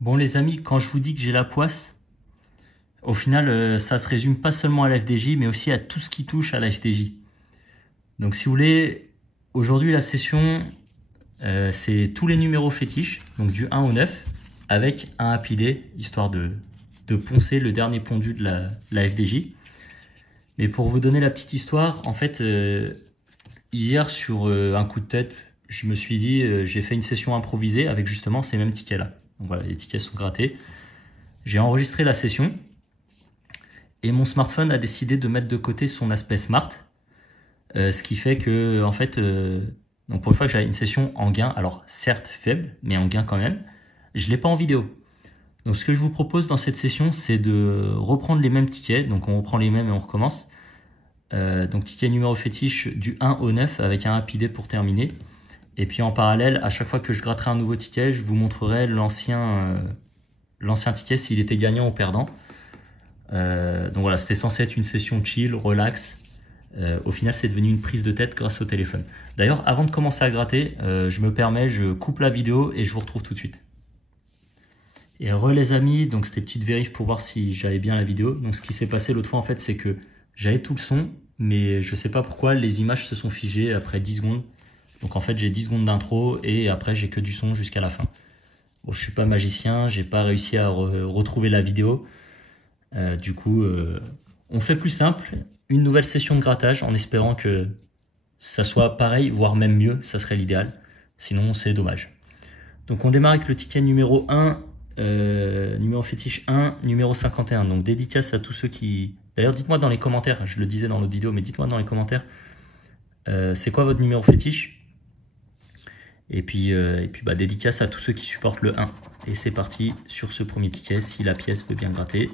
Bon les amis, quand je vous dis que j'ai la poisse, au final ça se résume pas seulement à la FDJ mais aussi à tout ce qui touche à la FDJ. Donc si vous voulez, aujourd'hui la session c'est tous les numéros fétiches, donc du 1 au 9, avec un Happy Day, histoire de poncer le dernier pondu de la FDJ. Mais pour vous donner la petite histoire, en fait, hier sur un coup de tête, je me suis dit, j'ai fait une session improvisée avec justement ces mêmes tickets-là. Donc voilà, les tickets sont grattés. J'ai enregistré la session et mon smartphone a décidé de mettre de côté son aspect smart, ce qui fait que, en fait, donc pour une fois que j'avais une session en gain, alors certes faible, mais en gain quand même, je l'ai pas en vidéo. Donc ce que je vous propose dans cette session, c'est de reprendre les mêmes tickets. Donc on reprend les mêmes et on recommence. Donc ticket numéro fétiche du 1 au 9 avec un Happy Day pour terminer. Et puis en parallèle, à chaque fois que je gratterai un nouveau ticket, je vous montrerai l'ancien ticket s'il était gagnant ou perdant. Donc voilà, c'était censé être une session chill, relax. Au final, c'est devenu une prise de tête grâce au téléphone. D'ailleurs, avant de commencer à gratter, je me permets, je coupe la vidéo et je vous retrouve tout de suite. Et les amis, donc c'était petite vérif pour voir si j'avais bien la vidéo. Donc ce qui s'est passé l'autre fois en fait, c'est que j'avais tout le son, mais je sais pas pourquoi les images se sont figées après 10 secondes. Donc en fait j'ai 10 secondes d'intro et après j'ai que du son jusqu'à la fin. Bon, je suis pas magicien, j'ai pas réussi à retrouver la vidéo. Du coup, on fait plus simple, une nouvelle session de grattage en espérant que ça soit pareil, voire même mieux, ça serait l'idéal. Sinon c'est dommage. Donc on démarre avec le ticket numéro 1. Numéro fétiche 1, numéro 51. Donc dédicace à tous ceux qui... D'ailleurs, dites-moi dans les commentaires, je le disais dans l'autre vidéo, mais dites-moi dans les commentaires, c'est quoi votre numéro fétiche? Et puis bah, dédicace à tous ceux qui supportent le 1. Et c'est parti sur ce premier ticket, si la pièce veut bien gratter.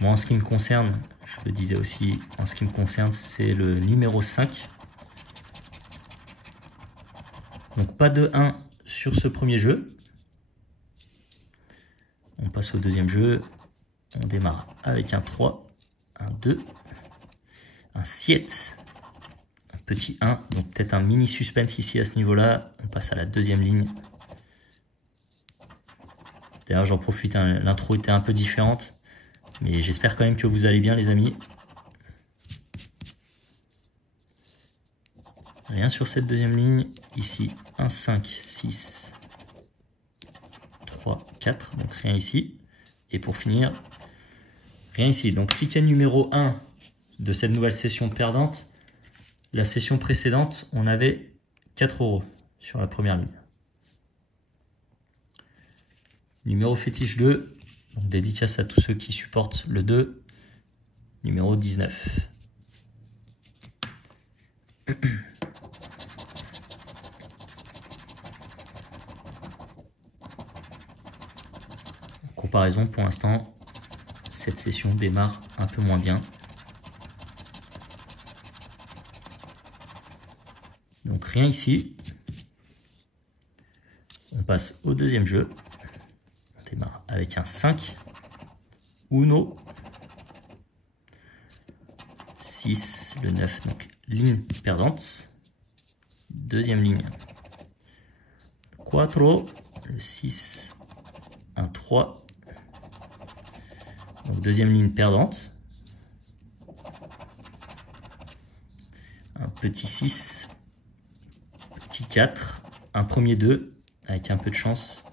Moi, en ce qui me concerne, je le disais aussi, en ce qui me concerne, c'est le numéro 5. Donc pas de 1 sur ce premier jeu. On passe au deuxième jeu. On démarre avec un 3, un 2, un 7, un petit 1. Donc peut-être un mini suspense ici à ce niveau-là. On passe à la deuxième ligne. D'ailleurs, j'en profite, hein, l'intro était un peu différente. Mais j'espère quand même que vous allez bien, les amis. Rien sur cette deuxième ligne. Ici, un 5, 6, 3, 4. Donc rien ici. Et pour finir, rien ici. Donc ticket numéro 1 de cette nouvelle session perdante. La session précédente, on avait 4 € sur la première ligne. Numéro fétiche 2. Donc dédicace à tous ceux qui supportent le 2. Numéro 19. En comparaison, pour l'instant, cette session démarre un peu moins bien. Donc rien ici. On passe au deuxième jeu. On démarre avec un 5. Uno. 6, le 9, donc ligne perdante. Deuxième ligne. 4, le 6, un 3. Donc deuxième ligne perdante. Un petit 6, petit 4, un premier 2, avec un peu de chance.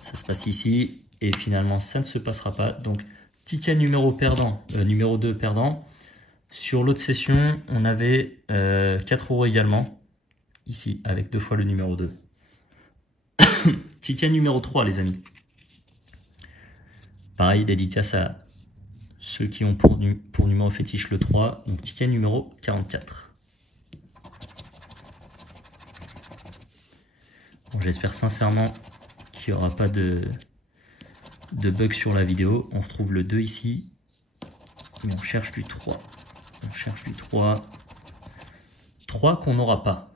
Ça se passe ici, et finalement ça ne se passera pas. Donc ticket numéro perdant, numéro 2 perdant. Sur l'autre session, on avait 4 € également, ici, avec 2 fois le numéro 2. Ticket numéro 3, les amis. Pareil, dédicace à ceux qui ont pour numéro fétiche le 3. Donc ticket numéro 44. Bon, j'espère sincèrement qu'il n'y aura pas de bug sur la vidéo. On retrouve le 2 ici, mais on cherche du 3. On cherche du 3. 3 qu'on n'aura pas.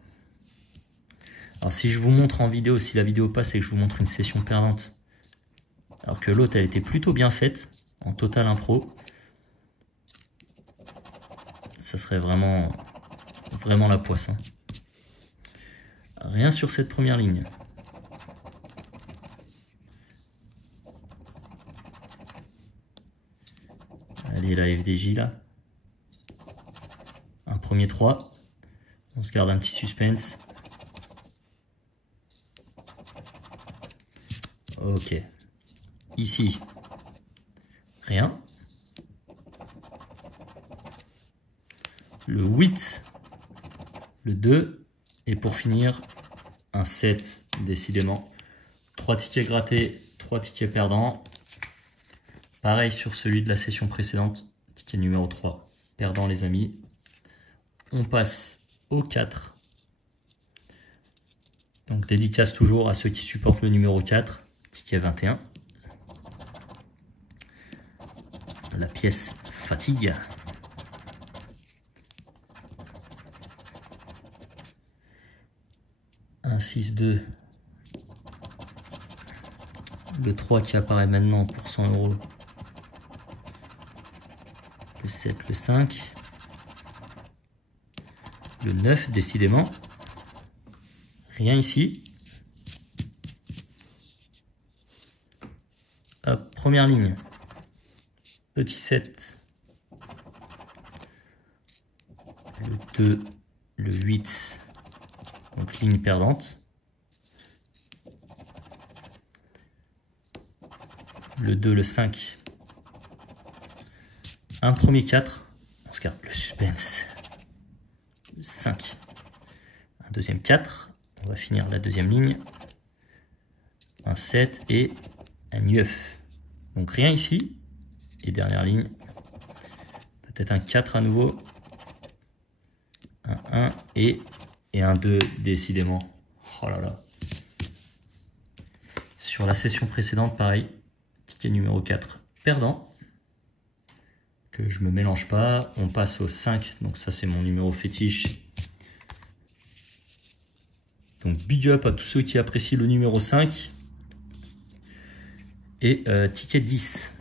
Alors si je vous montre en vidéo, si la vidéo passe et que je vous montre une session perdante, alors que l'autre elle était plutôt bien faite, en total impro, ça serait vraiment la poisse. Hein. Rien sur cette première ligne. terminer la FDJ là. Un premier 3. On se garde un petit suspense. Ok. Ici, rien. Le 8, le 2, et pour finir, un 7, décidément. 3 tickets grattés, 3 tickets perdants. Pareil sur celui de la session précédente, ticket numéro 3, perdant les amis. On passe au 4. Donc dédicace toujours à ceux qui supportent le numéro 4, ticket 21. La pièce fatigue. Un 6-2. Le 3 qui apparaît maintenant pour 100 €. Le 7, le 5. Le 9, décidément. Rien ici. Hop, première ligne. Petit 7. Le 2, le 8. Donc ligne perdante. Le 2, le 5. Un premier 4. On se garde le suspense. Le 5. Un deuxième 4. On va finir la deuxième ligne. Un 7 et un 9. Donc rien ici. Et dernière ligne. Peut-être un 4 à nouveau. Un 1 et un 2, décidément. Oh là là. Sur la session précédente, pareil. Ticket numéro 4, perdant. Que je me mélange pas. On passe au 5. Donc ça, c'est mon numéro fétiche. Donc big up à tous ceux qui apprécient le numéro 5. Et ticket 10.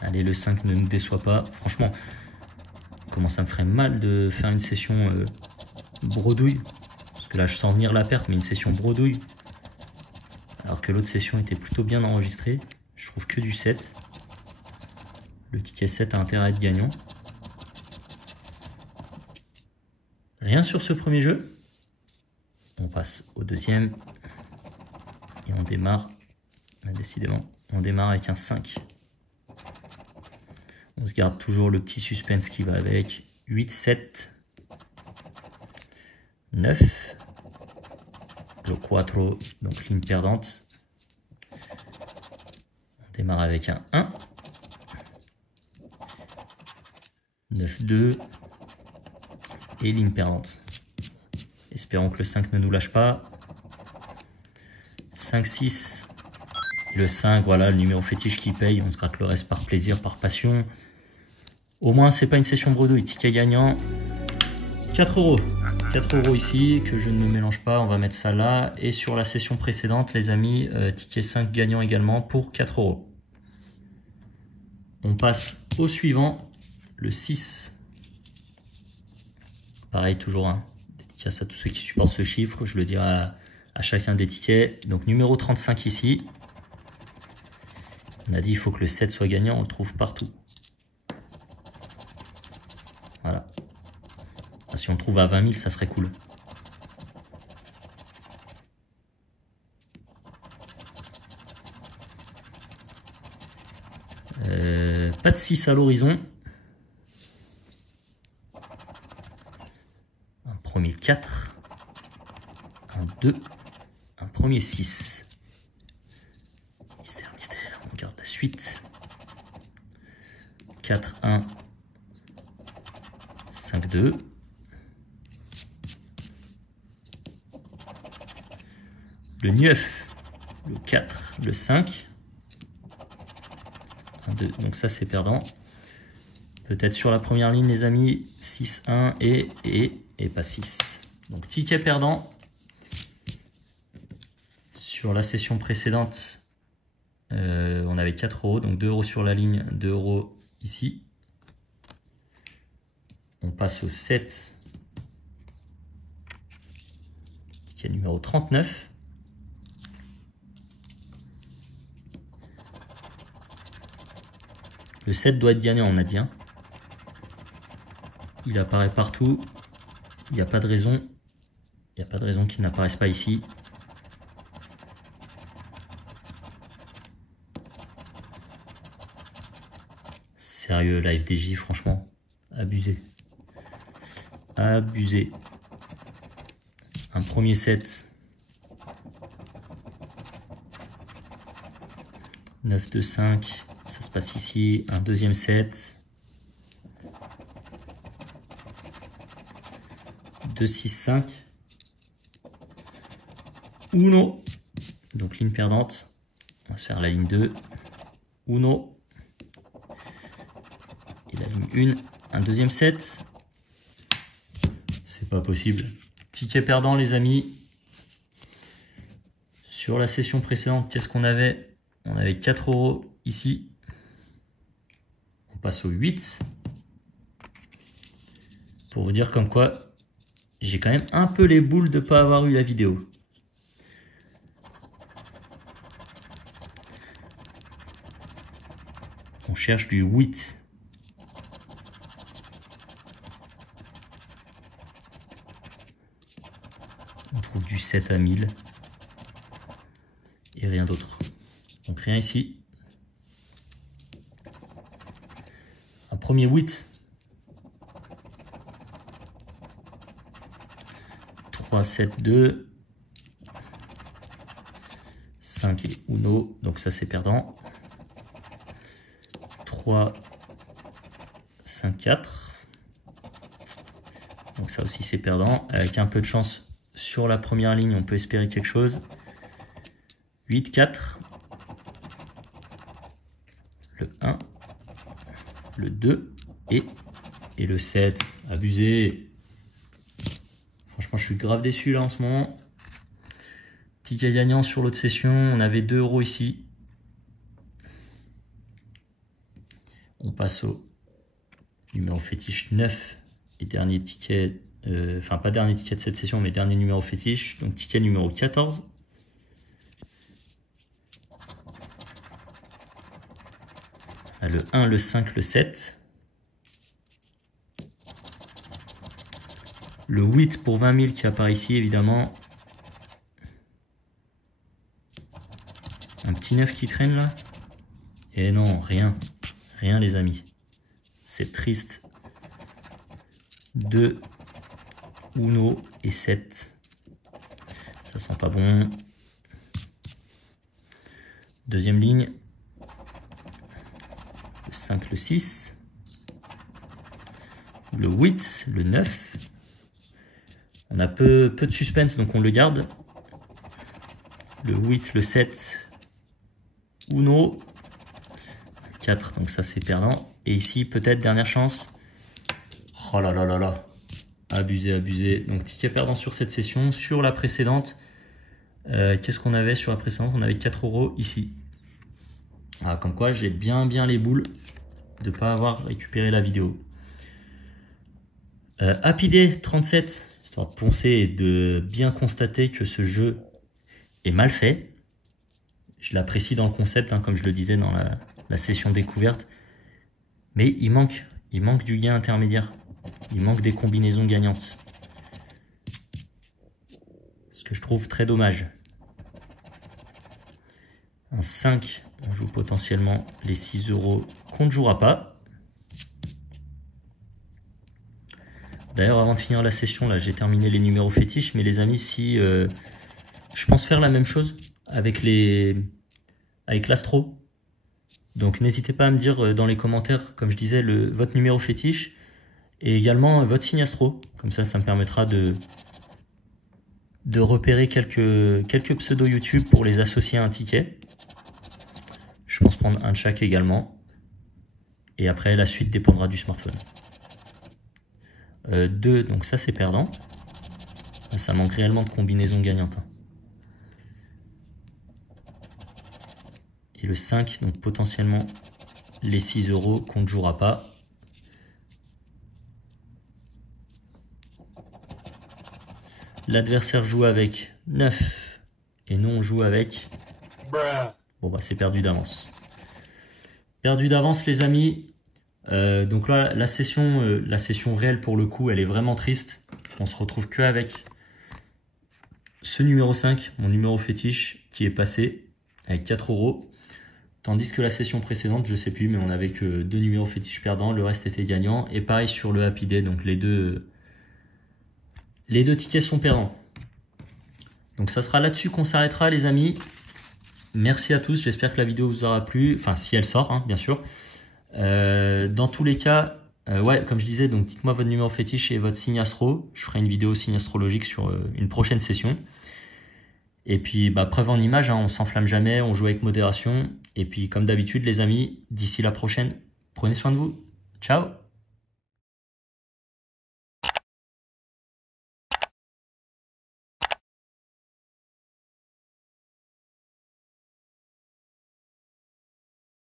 Allez, le 5 ne nous déçoit pas. Franchement, comment ça me ferait mal de faire une session bredouille. Parce que là, je sens venir la perte, mais une session bredouille. Alors que l'autre session était plutôt bien enregistrée. Je trouve que du 7. Le ticket 7 a intérêt à être gagnant. Rien sur ce premier jeu. On passe au deuxième. Et on démarre. Décidément, on démarre avec un 5. On se garde toujours le petit suspense qui va avec. 8, 7, 9. Le 4, donc ligne perdante. On démarre avec un 1. 9, 2. Et ligne perdante. Espérons que le 5 ne nous lâche pas. 5, 6. Et le 5, voilà, le numéro fétiche qui paye. On se gratte le reste par plaisir, par passion. Au moins, c'est pas une session bredouille. Ticket gagnant. 4 €. 4 € ici, que je ne me mélange pas. On va mettre ça là. Et sur la session précédente, les amis, ticket 5 gagnant également pour 4 €. On passe au suivant, le 6. Pareil, toujours un dédicace à tous ceux qui supportent ce chiffre. Je le dirai à chacun des tickets. Donc numéro 35 ici. On a dit il faut que le 7 soit gagnant, on le trouve partout. Voilà. Si on le trouve à 20 000, ça serait cool. Pas de 6 à l'horizon. Un premier 4. Un 2. Un premier 6. Mystère, mystère. On garde la suite. 4, 1. 5, 2. Le 9. Le 4. Le 5. 1, 2. Donc ça, c'est perdant. Peut-être sur la première ligne, les amis. 6, 1 et pas 6. Donc ticket perdant. Sur la session précédente, on avait 4 €. Donc 2 € sur la ligne, 2 € ici. On passe au 7. Ticket numéro 39. Le 7 doit être gagnant, on a dit. Hein. Il apparaît partout. Il n'y a pas de raison. Il n'y a pas de raison qu'il n'apparaisse pas ici. Sérieux, la FDJ, franchement, abusé. Abusé. Un premier set. 9, 2, 5. Ça se passe ici. Un deuxième set. 2, 6, 5. Uno. Donc ligne perdante. On va se faire la ligne 2. Uno. Et la ligne 1. Un deuxième set. C'est pas possible. Ticket perdant, les amis. Sur la session précédente, qu'est-ce qu'on avait? On avait 4 € ici. On passe au 8. Pour vous dire comme quoi, j'ai quand même un peu les boules de ne pas avoir eu la vidéo. On cherche du 8. On trouve du 7 à 1000. Et rien d'autre. Donc rien ici. Un premier 8. 3, 7, 2. 5 et Uno. Donc ça c'est perdant. 3, 5, 4. Donc ça aussi c'est perdant. Avec un peu de chance sur la première ligne, on peut espérer quelque chose. 8, 4. Le 1. Le 2. Et le 7. Abusé. Franchement, je suis grave déçu là en ce moment. Ticket gagnant sur l'autre session. On avait 2 € ici. On passe au numéro fétiche 9 et dernier ticket, enfin pas dernier ticket de cette session, mais dernier numéro fétiche, donc ticket numéro 14. Le 1, le 5, le 7. Le 8 pour 20 000 qui apparaît ici, évidemment. Un petit 9 qui traîne là. Et non, rien. Rien les amis. C'est triste. 2, Uno et 7. Ça sent pas bon. Deuxième ligne. Le 5, le 6. Le 8, le 9. On a peu de suspense, donc on le garde. Le 8, le 7. Uno. 4, donc ça c'est perdant. Et ici, peut-être, dernière chance. Oh là là là là. Abusé, abusé. Donc ticket perdant sur cette session. Sur la précédente, qu'est-ce qu'on avait sur la précédente? On avait 4 € ici. Ah, comme quoi, j'ai bien les boules de ne pas avoir récupéré la vidéo. Happy Day 37, histoire de poncer et de bien constater que ce jeu est mal fait. Je l'apprécie dans le concept, hein, comme je le disais dans la session découverte. Mais il manque du gain intermédiaire. Il manque des combinaisons gagnantes. Ce que je trouve très dommage. Un 5, on joue potentiellement les 6 € qu'on ne jouera pas. D'ailleurs, avant de finir la session, là, j'ai terminé les numéros fétiches. Mais les amis, si je pense faire la même chose avec l'astro. Donc n'hésitez pas à me dire dans les commentaires, comme je disais, votre numéro fétiche et également votre signe astro. Comme ça me permettra de repérer quelques pseudos YouTube pour les associer à un ticket. Je pense prendre un de chaque également. Et après, la suite dépendra du smartphone. 2, donc ça c'est perdant. Ça manque réellement de combinaison gagnante. Et le 5, donc potentiellement les 6 € qu'on ne jouera pas. L'adversaire joue avec 9 et nous on joue avec... Bon bah c'est perdu d'avance. Perdu d'avance les amis. Donc là, la session réelle pour le coup, elle est vraiment triste. On se retrouve que avec ce numéro 5, mon numéro fétiche, qui est passé avec 4 €. Tandis que la session précédente, je sais plus, mais on avait que 2 numéros fétiches perdants, le reste était gagnant. Et pareil sur le Happy Day, donc les deux tickets sont perdants. Donc ça sera là-dessus qu'on s'arrêtera les amis. Merci à tous, j'espère que la vidéo vous aura plu, enfin si elle sort hein, bien sûr. Dans tous les cas, ouais comme je disais, donc dites-moi votre numéro fétiche et votre signe astro. Je ferai une vidéo signe astrologique sur une prochaine session. Et puis bah, preuve en image, hein, on s'enflamme jamais, on joue avec modération. Et puis comme d'habitude les amis, d'ici la prochaine, prenez soin de vous. Ciao!